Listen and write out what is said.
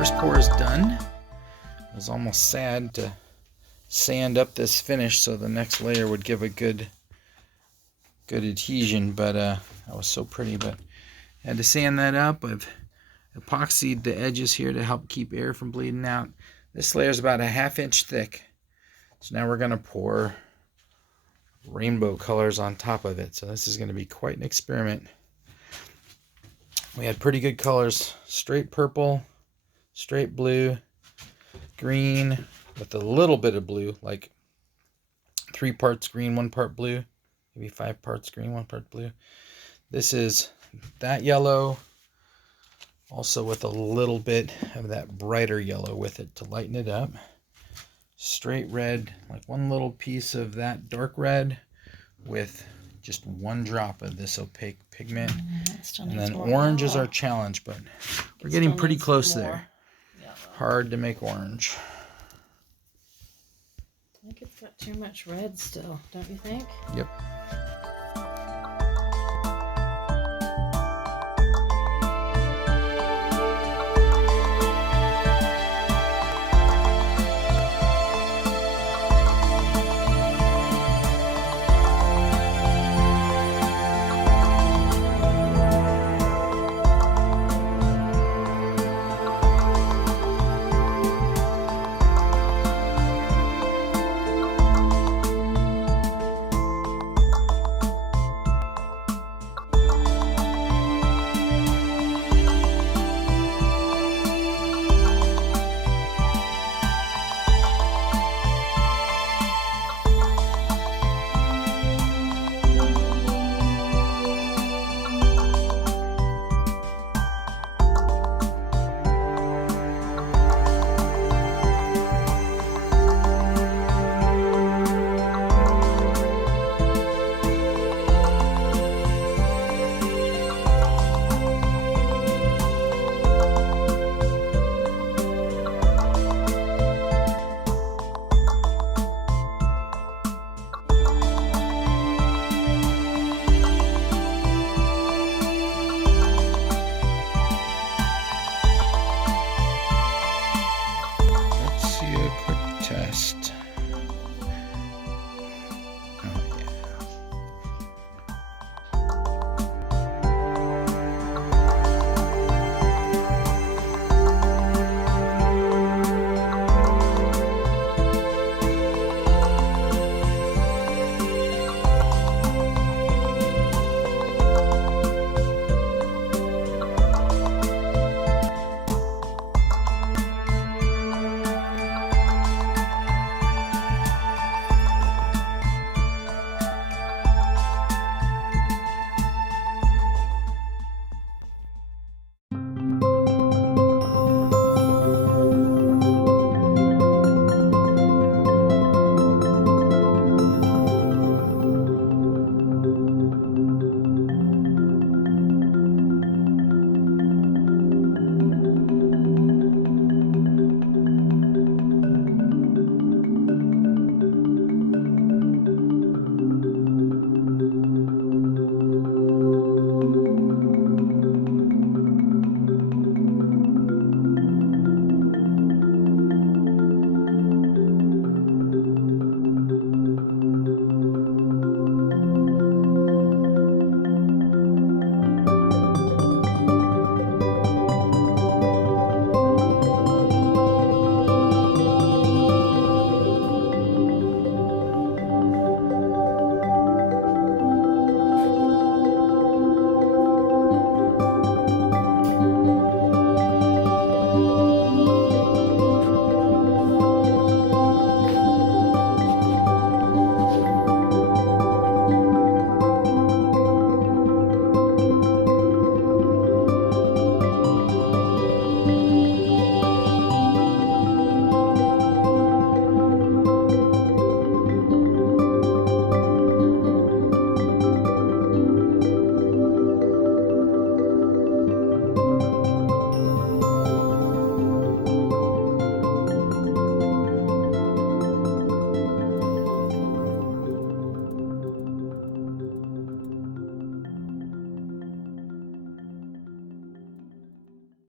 First pour is done. I was almost sad to sand up this finish so the next layer would give a good adhesion, but that was so pretty. But I had to sand that up. I've epoxied the edges here to help keep air from bleeding out. This layer is about a 1/2 inch thick. So now we're going to pour rainbow colors on top of it. So this is going to be quite an experiment. We had pretty good colors: straight purple, straight blue, green with a little bit of blue, like 3 parts green, 1 part blue, maybe 5 parts green, 1 part blue. This is that yellow, also with a little bit of that brighter yellow with it to lighten it up. Straight red, like 1 little piece of that dark red with just 1 drop of this opaque pigment. And then orange is our challenge, but we're getting pretty close there. Yellow. Hard to make orange. I think it's got too much red still, don't you think? Yep.